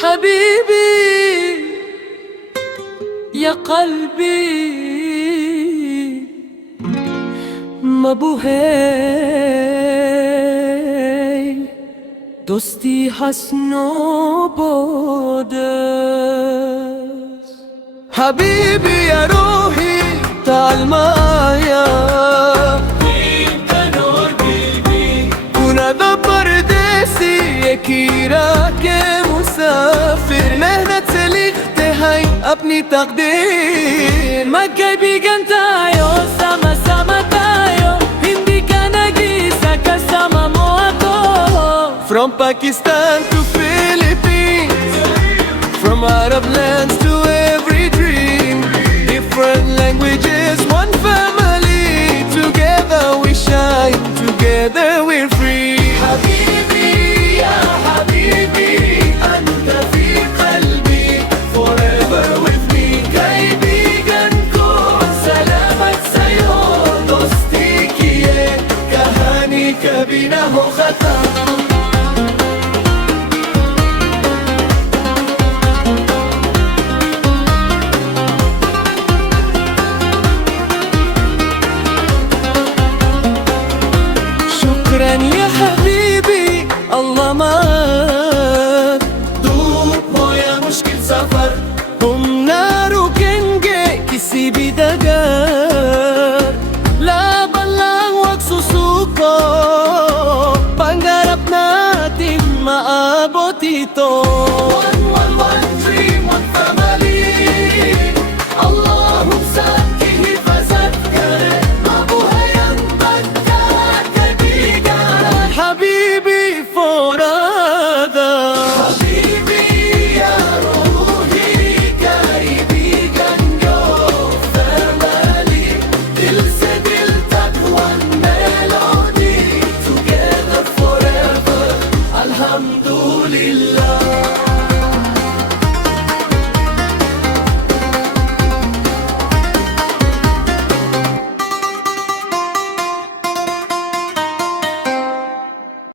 حبيبي يا قلبي ما بوهی دوستی هست نبودست. حبيبي يا روحي تعال معايا انت نور قلبي ونادى پردیسی یکی را که مسافر मेहनत से लिखते हैं अपनी तकदीर. मक्के bigan tayo sama-sama tayo hindi ka nag-iisa kasama mo ako. From Pakistan to Philippines, from Arab lands to every dream, different languages, one family, together we shine, together we're free. حبيبي يا حبيبي أنت في قلبي forever with me. kaibigan ko salamat sa'yo dosti kiye kahani kabhi na ho khatam. شكرا يا حبيبي الله معاك धूप हो या मुश्किल सफर हम ना रुकेंगे किसी भी डगर. laban lang wag susuko pangarap natin maabot ito. 1113 one family Allahum sabki hifazat kare mabuhay ang magkakaibigan. حبيبي forever حبيبي يا روحي kaibigan ko family dil se dil tak one melody together forever alhamdulillah.